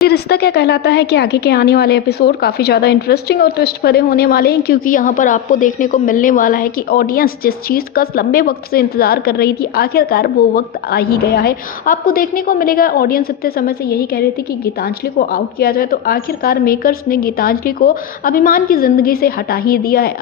ये रिश्ता क्या कहलाता है कि आगे के आने वाले एपिसोड काफ़ी ज़्यादा इंटरेस्टिंग और ट्विस्ट भरे होने वाले हैं, क्योंकि यहाँ पर आपको देखने को मिलने वाला है कि ऑडियंस जिस चीज़ का लंबे वक्त से इंतज़ार कर रही थी, आखिरकार वो वक्त आ ही गया है। आपको देखने को मिलेगा, ऑडियंस इतने समय से यही कह रही थी कि गीतांजलि को आउट किया जाए, तो आखिरकार मेकर्स ने गीतांजलि को अभिमान की ज़िंदगी से हटा ही दिया है।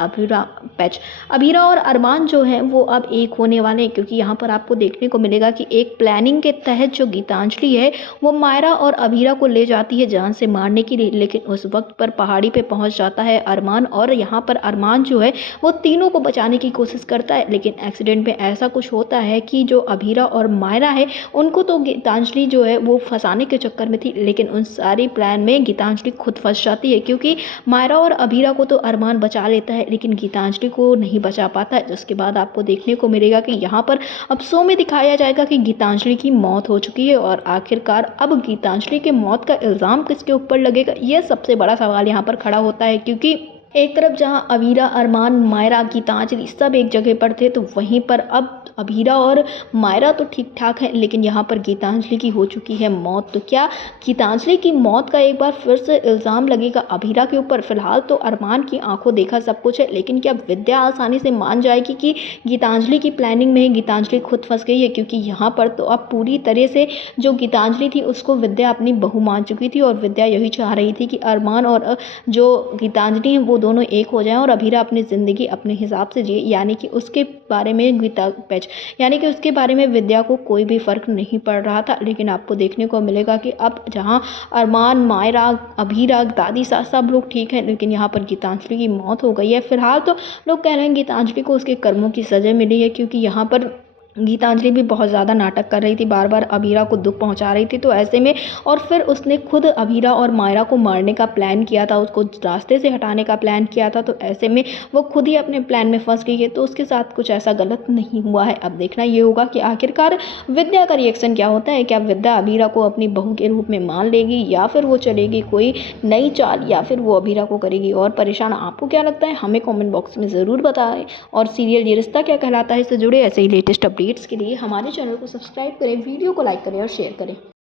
अभीरा और अरमान जो हैं वो अब एक होने वाले हैं, क्योंकि यहाँ पर आपको देखने को मिलेगा कि एक प्लानिंग के तहत जो गीतांजलि है वो मायरा और अभीरा को ले जाती है जान से मारने के लिए, लेकिन उस वक्त पर पहाड़ी पे पहुंच जाता है अरमान, और यहाँ पर अरमान जो है वो तीनों को बचाने की कोशिश करता है। लेकिन एक्सीडेंट में ऐसा कुछ होता है कि जो अभीरा और मायरा है उनको तो गीतांजलि जो है वो फंसाने के चक्कर में थी, लेकिन उन सारी प्लान में गीतांजलि खुद फंस जाती है, क्योंकि मायरा और अभीरा को तो अरमान बचा लेता है लेकिन गीतांजलि को नहीं बचा पाता है। जिसके बाद आपको देखने को मिलेगा कि यहाँ पर अब शो में दिखाया जाएगा कि गीतांजलि की मौत हो चुकी है, और आखिरकार अब गीतांजलि के मौत का इल्ज़ाम किसके ऊपर लगेगा, यह सबसे बड़ा सवाल यहाँ पर खड़ा होता है। क्योंकि एक तरफ जहाँ अभीरा, अरमान, मायरा, गीतांजलि सब एक जगह पर थे, तो वहीं पर अब अभीरा और मायरा तो ठीक ठाक है, लेकिन यहाँ पर गीतांजलि की हो चुकी है मौत। तो क्या गीतांजलि की मौत का एक बार फिर से इल्ज़ाम लगेगा अभीरा के ऊपर? फिलहाल तो अरमान की आंखों देखा सब कुछ है, लेकिन क्या विद्या आसानी से मान जाएगी कि गीतांजलि की प्लानिंग में गीतांजलि खुद फंस गई है? क्योंकि यहाँ पर तो अब पूरी तरह से जो गीतांजलि थी उसको विद्या अपनी बहू मान चुकी थी, और विद्या यही चाह रही थी कि अरमान और जो गीतांजलि हैं वो दोनों एक हो जाएं और अभीरा अपनी ज़िंदगी अपने हिसाब से जिए, यानी कि उसके बारे में उसके बारे में विद्या को कोई भी फ़र्क नहीं पड़ रहा था। लेकिन आपको देखने को मिलेगा कि अब जहां अरमान, मायरा, अभीरा, दादी सास सब लोग ठीक हैं, लेकिन यहाँ पर गीतांजलि की मौत हो गई है। फिलहाल तो लोग कह रहे हैं गीतांजलि को उसके कर्मों की सज़ा मिली है, क्योंकि यहाँ पर गीतांजलि भी बहुत ज़्यादा नाटक कर रही थी, बार बार अभीरा को दुख पहुंचा रही थी, तो ऐसे में और फिर उसने खुद अभीरा और मायरा को मारने का प्लान किया था, उसको रास्ते से हटाने का प्लान किया था, तो ऐसे में वो खुद ही अपने प्लान में फंस गई है। तो उसके साथ कुछ ऐसा गलत नहीं हुआ है। अब देखना ये होगा कि आखिरकार विद्या का रिएक्शन क्या होता है। क्या विद्या अभीरा को अपनी बहू के रूप में मान लेगी, या फिर वो चलेगी कोई नई चाल, या फिर वो अभीरा को करेगी और परेशान? आपको क्या लगता है, हमें कॉमेंट बॉक्स में ज़रूर बताएं। और सीरियल ये रिश्ता क्या कहलाता है से जुड़े ऐसे ही लेटेस्ट अपडेट्स के लिए हमारे चैनल को सब्सक्राइब करें, वीडियो को लाइक करें और शेयर करें।